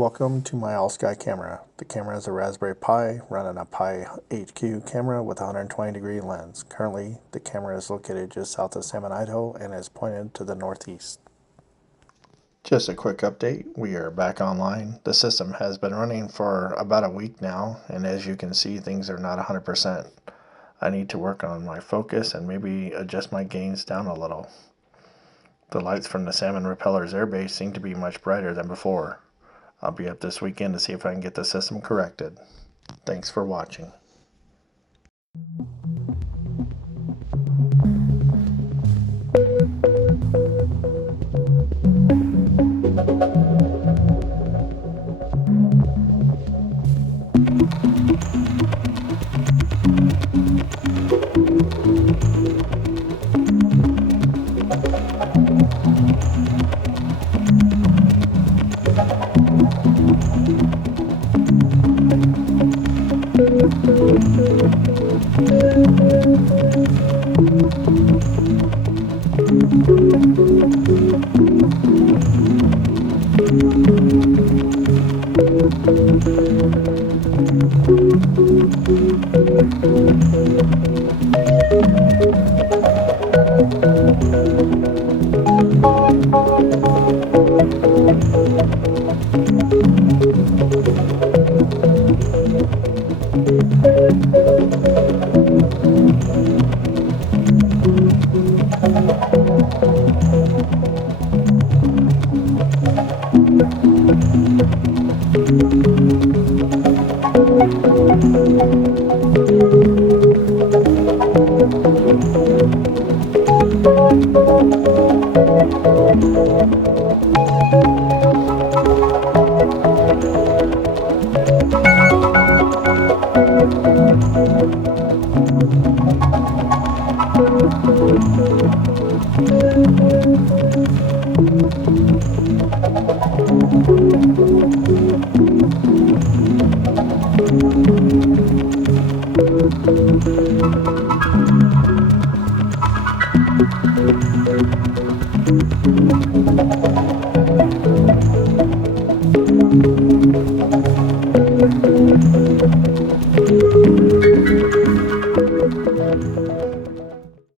Welcome to my elcome camera. The camera is a Raspberry Pi running a Pi HQ camera with a 120-degree lens. Currently, the camera is located just south of Salmon, Idaho and is pointed to the northeast. Just a quick update, we are back online. The system has been running for about a week now, and as you can see, things are not 100%. I need to work on my focus and maybe adjust my gains down a little. The lights from the Salmon Rapellers Air Base seem to be much brighter than before. I'll be up this weekend to see if I can get the system corrected. Thanks for watching.